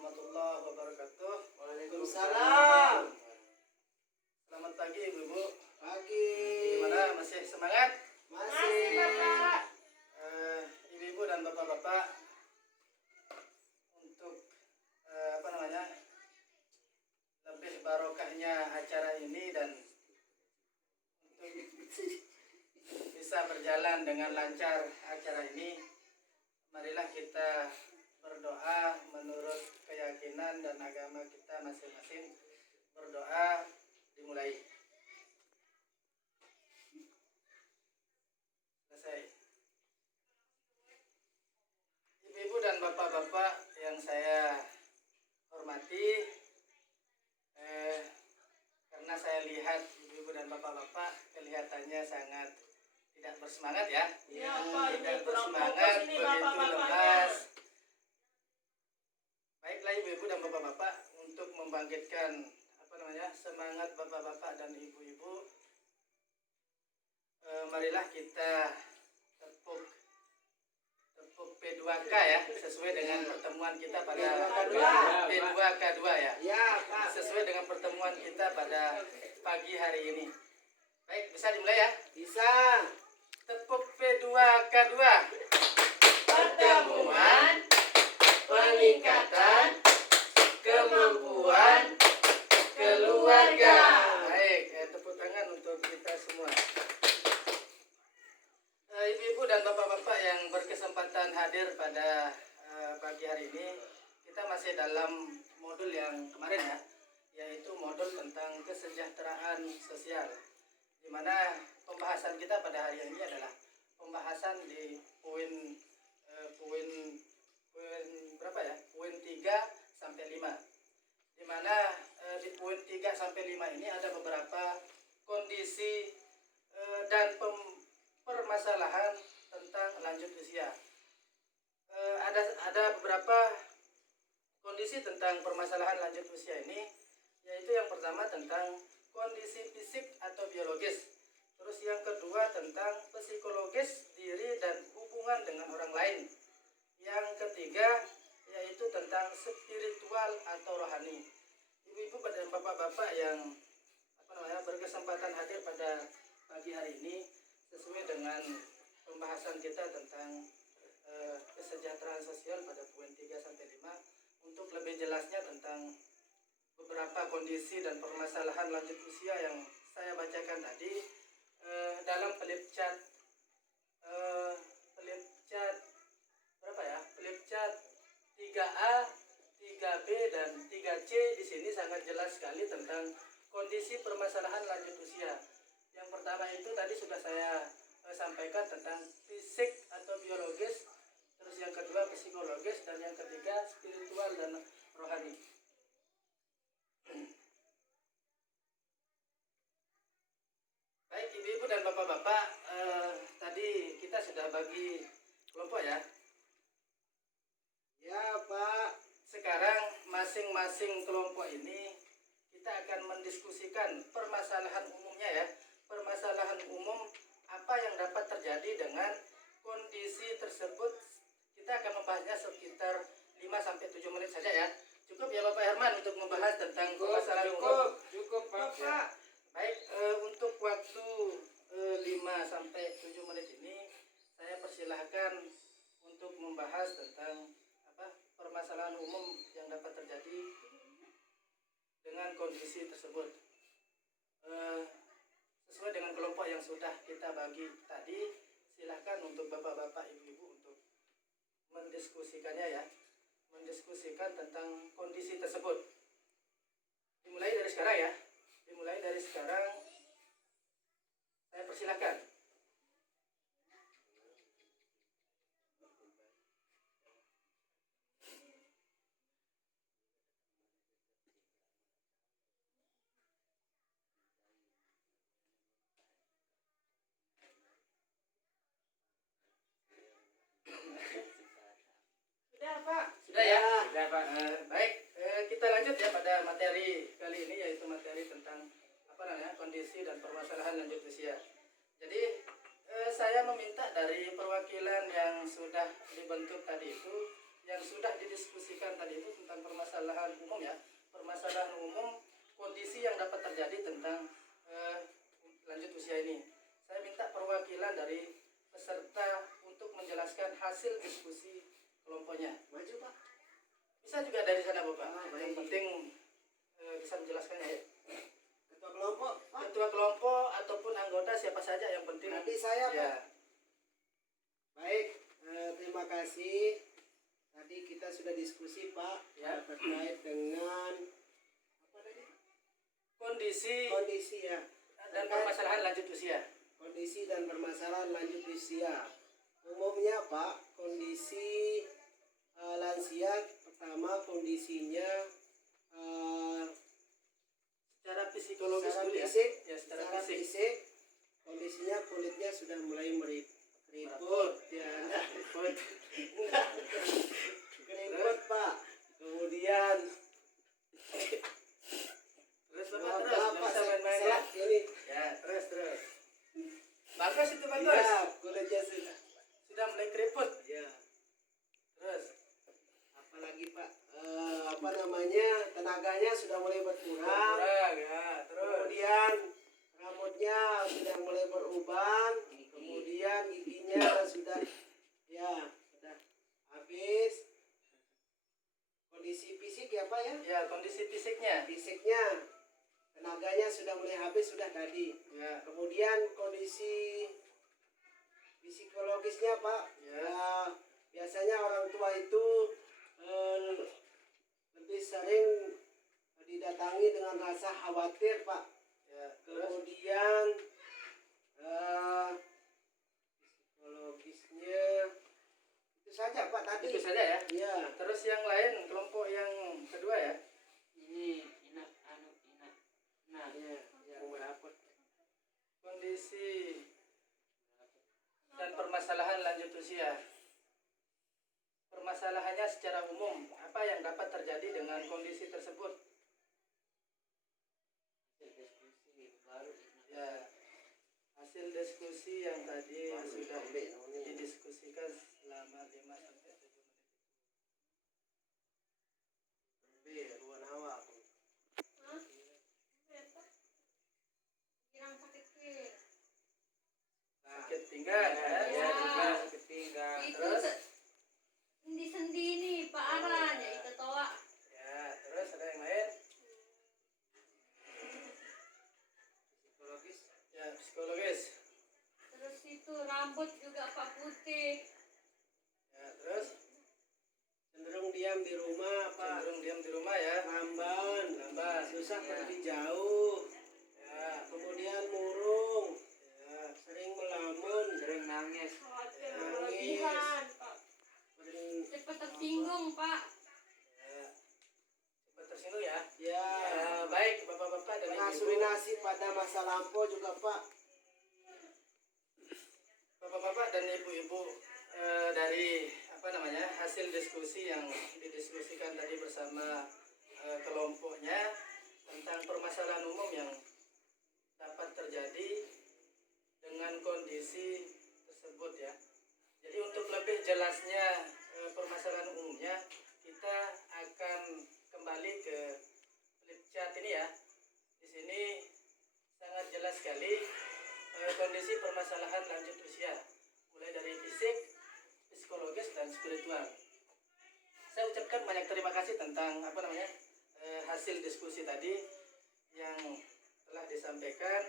warahmatullahi wabarakatuh. Waalaikumsalam. Selamat pagi Ibu-ibu. Pagi. Gimana, masih semangat? Masih, Bapak. Ibu-ibu dan bapak-bapak, untuk lebih barokahnya acara ini dan untuk bisa berjalan dengan lancar acara ini, marilah kita berdoa menurut keyakinan dan agama kita masing-masing. Berdoa dimulai. Selesai. Ibu-ibu dan bapak-bapak yang saya hormati, karena saya lihat ibu-ibu dan bapak-bapak kelihatannya sangat tidak bersemangat ya. Iya, Pak, Tidak ini kurang bersemangat, fokus ini begitu bapak-bapaknya. lemas. Baiklah ibu-ibu dan bapak-bapak, untuk membangkitkan semangat bapak-bapak dan ibu-ibu, marilah kita tepuk P2K ya, sesuai dengan pertemuan kita pada P2K2 ya. Ya, Pak. Sesuai dengan pertemuan kita pada pagi hari ini. Baik, bisa dimulai ya? Bisa. Tepuk P2K2. Pertemuan peningkatan kemampuan keluarga. Baik, tepuk tangan untuk kita semua. Ibu-ibu dan bapak-bapak yang berkesempatan hadir pada pagi hari ini, kita masih dalam modul yang kemarin ya, yaitu modul tentang kesejahteraan sosial, di mana pembahasan kita pada hari ini adalah pembahasan di poin berapa ya? Poin 3 sampai 5. Di mana di poin 3 sampai 5 ini ada beberapa kondisi dan permasalahan tentang lanjut usia. Ada beberapa kondisi tentang permasalahan lanjut usia ini, yaitu yang pertama tentang kondisi fisik atau biologis. Terus yang kedua tentang psikologis diri dan hubungan dengan orang lain. Yang ketiga yaitu tentang spiritual atau rohani. Ibu-ibu dan bapak-bapak yang berkesempatan hadir pada pagi hari ini, sesuai dengan pembahasan kita tentang kesejahteraan sosial pada poin 3 sampai 5, untuk lebih jelasnya tentang beberapa kondisi dan permasalahan lanjut usia yang saya bacakan tadi, dalam flip chart flip chart 3A, 3B dan 3C di sini sangat jelas sekali tentang kondisi permasalahan lanjut usia. Yang pertama itu tadi sudah saya sampaikan tentang fisik atau biologis, terus yang kedua psikologis, dan yang ketiga spiritual dan rohani. Baik ibu-ibu dan bapak-bapak, tadi kita sudah bagi kelompok ya. Ya, Pak. Sekarang masing-masing kelompok ini kita akan mendiskusikan permasalahan umumnya ya. Permasalahan umum apa yang dapat terjadi dengan kondisi tersebut. Kita akan membahasnya sekitar 5 sampai 7 menit saja ya. Cukup ya Bapak Herman untuk membahas tentang permasalahan umum? Cukup, Bapak. Baik, untuk waktu 5 sampai 7 menit ini saya persilahkan untuk membahas tentang permasalahan umum yang dapat terjadi dengan kondisi tersebut. Sesuai dengan kelompok yang sudah kita bagi tadi, silahkan untuk bapak-bapak ibu-ibu untuk mendiskusikannya ya, mendiskusikan tentang kondisi tersebut. Dimulai dari sekarang ya, saya persilahkan. Sudah, Pak. Sudah ya? Sudah, Pak. Baik, kita lanjut ya pada materi kali ini, yaitu materi tentang kondisi dan permasalahan lanjut usia. Jadi saya meminta dari perwakilan yang sudah dibentuk tadi itu, yang sudah didiskusikan diskusikan tadi itu tentang permasalahan umum ya, permasalahan umum kondisi yang dapat terjadi tentang lanjut usia ini. Saya minta perwakilan dari peserta untuk menjelaskan hasil diskusi kelompoknya. Maju Pak. Bisa juga dari sana Bapak. Ah, Yang baik. penting bisa menjelaskannya ya. Ketua kelompok Pak. Ketua kelompok ataupun anggota siapa saja yang penting. Nanti saya Pak. Ya. Baik, terima kasih. Tadi kita sudah diskusi Pak Ya. terkait dengan apa tadi? Kondisi Ya. dan Terkait permasalahan lanjut usia. kondisi dan permasalahan lanjut usia. Umumnya Pak, kondisi lansia pertama kondisinya Secara psikologis secara dulu ya. fisik, Ya, secara secara fisik. fisik kondisinya kulitnya sudah mulai keriput ya, Keriput. keriput Pak. Kemudian Terus Bapak terus, nggak bisa main-main ya. selak ini. Ya, terus. Bagus itu bagus. Ya, kulitnya Sudah mulai keriput. ya. Terus. Apalagi Pak, tenaganya sudah mulai berkurang. Kurang ya, terus. Kemudian rambutnya sudah mulai beruban. Kemudian giginya sudah habis. Kondisi fisik ya Pak ya. Ya, kondisi fisiknya. Fisiknya tenaganya sudah mulai habis sudah tadi. Ya. Kemudian kondisi psikologisnya Pak, Ya. biasanya orang tua itu lebih sering didatangi dengan rasa khawatir Pak. Ya, terus. Kemudian psikologisnya itu saja Pak tadi. Itu saja ya. Ya. Terus yang lain, kelompok yang kedua ya. Ya, yang berapa? Kondisi dan permasalahan lanjut usia. Permasalahannya secara umum, apa yang dapat terjadi dengan kondisi tersebut? Ya, hasil diskusi yang tadi sudah didiskusikan selama 5 sampai 7 menit. Ruang awak. Sakit pinggang ya, Ya. juga sakit pinggang. Itu Terus sendi-sendi nih Pak Aran ya itu toa. ya, terus ada yang lain? Psikologis. Ya, psikologis. Terus itu rambut juga Pak putih. Ya, terus Cenderung diam di rumah Pak. cenderung diam di rumah ya. Lamban. Susah Ya. pergi jauh. Ya, Kemudian murung. ya, Sering melamun. Sering nangis. Khawatir Nangis. berlebihan Pak. Sering Cepat tersinggung Pak. ya. Cepat tersinggung ya. ya Ya, baik bapak-bapak dan mengasuh ibu. nasi pada masa lampau juga Pak. Bapak-bapak dan ibu-ibu, dari hasil diskusi yang didiskusikan tadi bersama kelompoknya tentang permasalahan umum yang dapat terjadi dengan kondisi tersebut ya. Jadi untuk lebih jelasnya permasalahan umumnya, kita akan kembali ke flip chart ini ya. Di sini sangat jelas sekali kondisi permasalahan lanjut usia, mulai dari fisik, psikologis dan spiritual. Saya ucapkan banyak terima kasih tentang hasil diskusi tadi yang telah disampaikan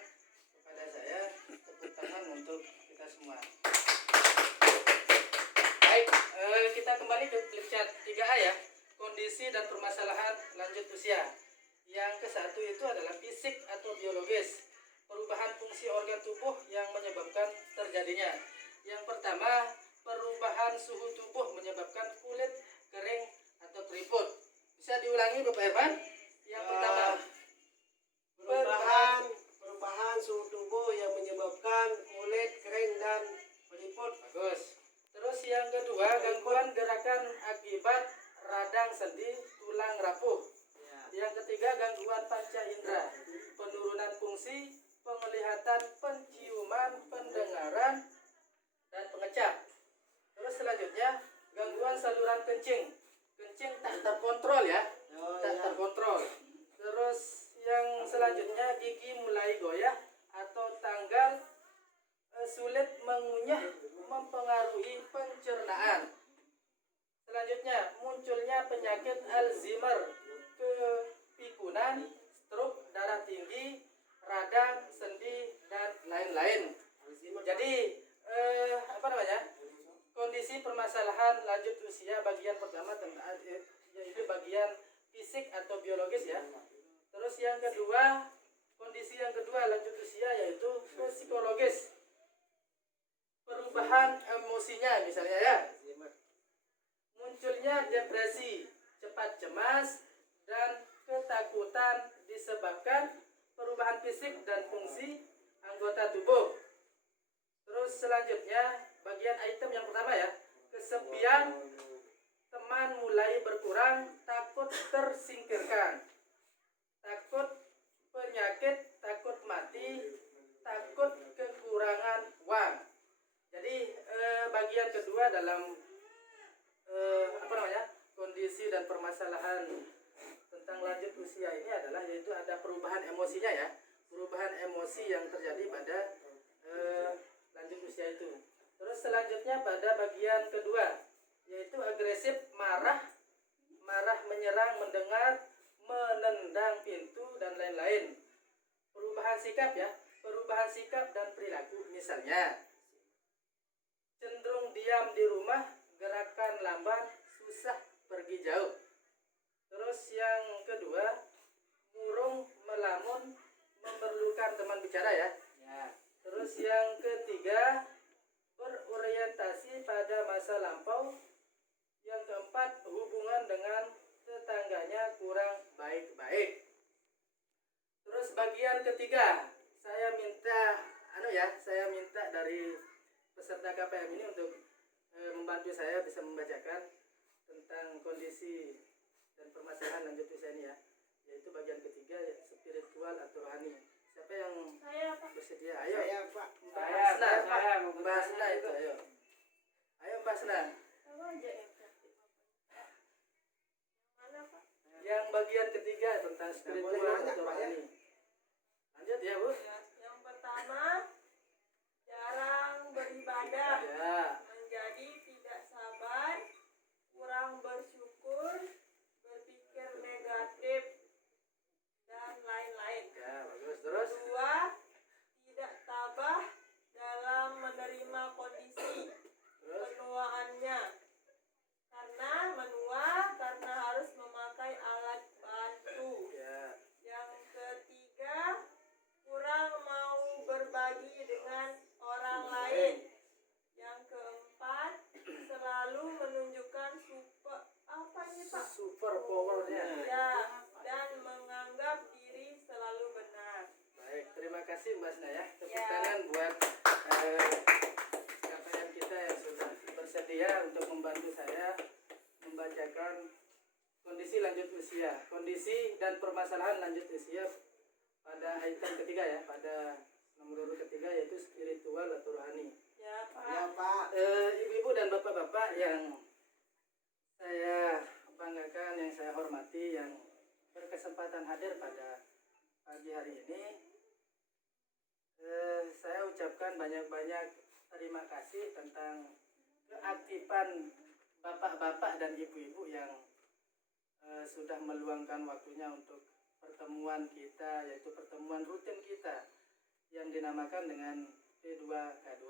kepada saya. Tepuk tangan untuk kita semua. Baik, kita kembali ke flip chart 3A ya. Kondisi dan permasalahan lanjut usia. Yang ke-1 itu adalah fisik atau biologis, perubahan fungsi organ tubuh yang menyebabkan terjadinya. Yang pertama, perubahan suhu tubuh menyebabkan kulit kering atau keriput. Bisa diulangi Bapak Herman? Yang pertama, perubahan suhu tubuh yang menyebabkan kulit kering dan keriput. bagus. Terus yang kedua, gangguan gerakan akibat radang sendi tulang rapuh. Yang ketiga, gangguan panca indera, penurunan fungsi penglihatan, penciuman, pendengaran, dan pengecap. Terus selanjutnya, gangguan saluran kencing, kencing tak terkontrol ya, Oh, tak ya. terkontrol. Terus yang selanjutnya gigi mulai goyah atau tanggal sulit mengunyah mempengaruhi pencernaan. Selanjutnya munculnya penyakit Alzheimer, kepikunan, stroke, darah tinggi, radang, sendi dan lain-lain. Jadi kondisi permasalahan lanjut usia bagian pertama yaitu bagian fisik atau biologis ya. Terus yang kedua, kondisi yang kedua lanjut usia yaitu psikologis. Perubahan emosinya misalnya ya. Munculnya depresi, cepat cemas dan ketakutan disebabkan perubahan fisik dan fungsi anggota tubuh. Terus selanjutnya bagian item yang pertama ya, kesepian, teman mulai berkurang, takut tersingkirkan, takut penyakit, takut mati, takut kekurangan uang. Jadi bagian kedua dalam kondisi dan permasalahan tentang lanjut usia ini adalah yaitu ada perubahan emosinya ya, perubahan emosi yang terjadi pada lanjut usia itu. Terus selanjutnya pada bagian kedua yaitu agresif, marah menyerang, mendengar, menendang pintu dan lain-lain. Perubahan sikap ya, perubahan sikap dan perilaku misalnya cenderung diam di rumah, gerakan lambat, susah pergi jauh. Terus yang kedua, murung, melamun, memerlukan teman bicara ya. Terus yang ketiga, berorientasi pada masa lampau. Yang keempat, hubungan dengan tetangganya kurang baik-baik. Terus bagian ketiga, saya minta dari peserta KPM ini untuk membantu saya bisa membacakan tentang kondisi dan permasalahan lanjut usia ini ya, yaitu bagian ketiga spiritual atau rohani. Siapa yang Saya Pak. bersedia? Ayo. Saya, Pak. Mbak Hasna itu ayo. Ayo Mbak Hasna. Tahu aja yang praktik. Mana Pak? Yang bagian ketiga tentang spiritual boleh nanya, atau Pak, ya. rohani. Lanjut ya Bu. Yang pertama, jarang beribadah, Ya. menjadi tidak sabar, kurang bersyukur, berpikir negatif, dan lain-lain. Ya, bagus. Terus Kedua, tidak tabah dalam menerima kondisi penuaannya. Karena harus memakai alat bantu. ya. Yang ketiga, kurang mau berbagi dengan orang lain. Yang keempat, selalu menunjukkan Super powernya. Ya, dan menganggap diri selalu benar. Baik, terima kasih Mbak Hasna ya. Tepuk Ya. tangan buat KPM kita yang sudah bersedia untuk membantu saya membacakan kondisi lanjut usia, kondisi dan permasalahan lanjut usia pada item ketiga ya, pada nomor urut ketiga yaitu spiritual atau rohani. Ya, Pak. Ya, Pak. Ibu-ibu dan bapak-bapak yang saya banggakan, yang saya hormati, yang berkesempatan hadir pada pagi hari ini, saya ucapkan banyak-banyak terima kasih tentang keaktifan bapak-bapak dan ibu-ibu yang sudah meluangkan waktunya untuk pertemuan kita, yaitu pertemuan rutin kita yang dinamakan dengan P2K2.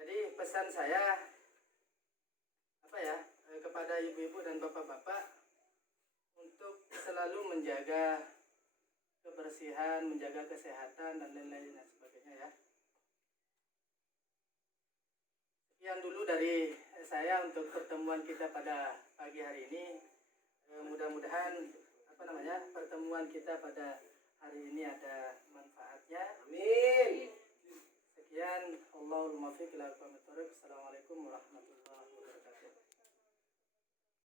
Jadi pesan saya kepada ibu-ibu dan bapak-bapak untuk selalu menjaga kebersihan, menjaga kesehatan dan lain-lain dan sebagainya ya. Sekian dulu dari saya untuk pertemuan kita pada pagi hari ini. Mudah-mudahan pertemuan kita pada hari ini ada manfaatnya. Amin. Sekian, Allahul muwaffiq ila aqwamit thoriq. Assalamualaikum warahmatullahi wabarakatuh.